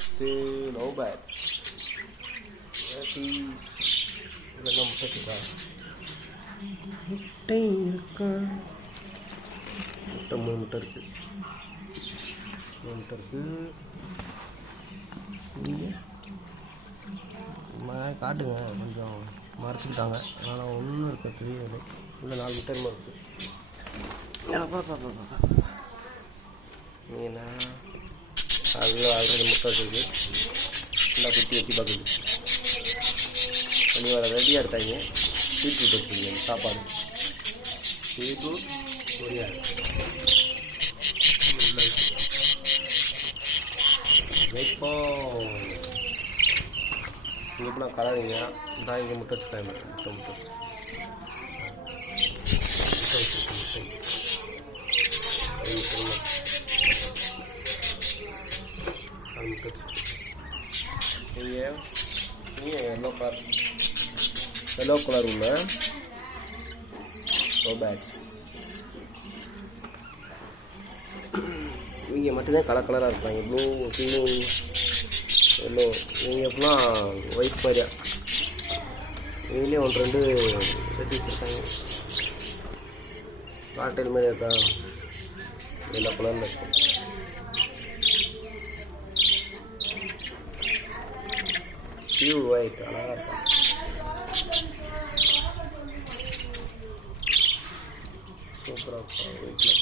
இது love birds இதெல்லாம் முட்டை இருக்கா? முட்டை இருக்கா? முட்டை 3 முட்டை இருக்குது. 3 முட்டை இருக்குது. காட்டுங்க, கொஞ்சம் மறைச்சிக்கிட்டாங்க. அதனால் ஒன்றும் இருக்க தெரியல. இல்லை 4 முட்டை இருக்குது. நீனா அதில் ஆல்ரெடி முட்டை வச்சுருக்கு. நல்லா குத்தி வச்சு பார்க்குது. பண்ணி வர ரெடியாக இருக்காங்க. பீட்ரூட் வச்சுருக்கீங்க சாப்பாடு. பீட்ரூட் பொரியாது வைப்போம். இங்கே எப்படிலாம் கலரிங்க தான் இங்கே முட்டை வச்சுக்காங்க. முட்டை எல்லோ கலர் உள்ள பேட்ஸ் இவங்க மட்டும்தான் கலராக இருப்பாங்க. Blue, green, yellow. இவங்க எப்படிலாம் ஒயிட் மாதிரியா. இவங்களே 1-2 வெட்டி வச்சுருக்காங்க. காட்டைல் மாதிரி இருக்கா? எல்லோ கலரில் இருக்கும். பியூர் ஒயிட் அழகாக இருக்கும். சூப்பராக இருக்கும் வீட்டில்.